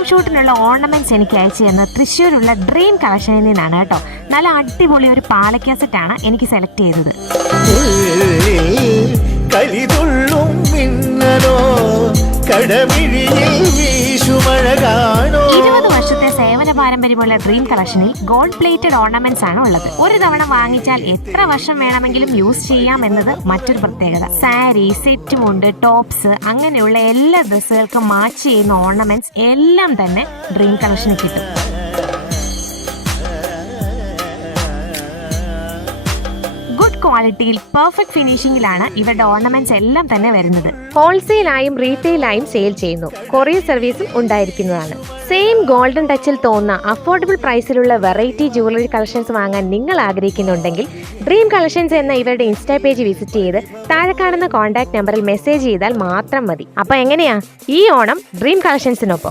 Instagram ഷൂട്ടിനുള്ള ornaments എനിക്ക് അയച്ചു തന്നത് തൃശ്ശൂരുള്ള ഡ്രീം കളക്ഷനിൽ നിന്നാണ് കേട്ടോ. നല്ല അടിപൊളി ഒരു പാലക്ക സെറ്റാണ് എനിക്ക് സെലക്ട് ചെയ്തത്. 20 വർഷത്തെ സേവന പാരമ്പര്യമുള്ള ഡ്രീം കളക്ഷനിൽ ഗോൾഡ് പ്ലേറ്റഡ് ഓർണമെന്റ്സ് ആണ് ഉള്ളത്. ഒരു തവണ വാങ്ങിച്ചാൽ എത്ര വർഷം വേണമെങ്കിലും യൂസ് ചെയ്യാം എന്നത് മറ്റൊരു പ്രത്യേകത. സാരി, സെറ്റ് മുണ്ട്, ടോപ്സ് അങ്ങനെയുള്ള എല്ലാ ഡ്രസ്സുകൾക്കും മാച്ച് ചെയ്യുന്ന ഓർണമെന്റ്സ് എല്ലാം തന്നെ ഡ്രീം കളക്ഷനിൽ കിട്ടും. ക്വാളിറ്റിയിൽ പെർഫെക്റ്റ് ഫിനിഷിംഗിലാണ് ഇവരുടെ ഓർണമെന്റ്സ് എല്ലാം തന്നെ വരുന്നത്. ഹോൾസെയിലായും റീറ്റെയിലായും സെയിൽ ചെയ്യുന്നു. കൊറിയർ സർവീസും ഉണ്ടായിരിക്കുന്നതാണ്. സെയിം ഗോൾഡൻ ടച്ചിൽ തോന്നുന്ന അഫോർഡബിൾ പ്രൈസിലുള്ള വെറൈറ്റി ജുവലറി കളക്ഷൻസ് വാങ്ങാൻ നിങ്ങൾ ആഗ്രഹിക്കുന്നുണ്ടെങ്കിൽ ഡ്രീം കളക്ഷൻസ് എന്ന ഇവരുടെ ഇൻസ്റ്റാ പേജ് വിസിറ്റ് ചെയ്ത് താഴെ കാണുന്ന കോൺടാക്ട് നമ്പറിൽ മെസ്സേജ് ചെയ്താൽ മാത്രം മതി. അപ്പൊ എങ്ങനെയാ ഈ ഓണം ഡ്രീം കളക്ഷൻസിനൊപ്പം?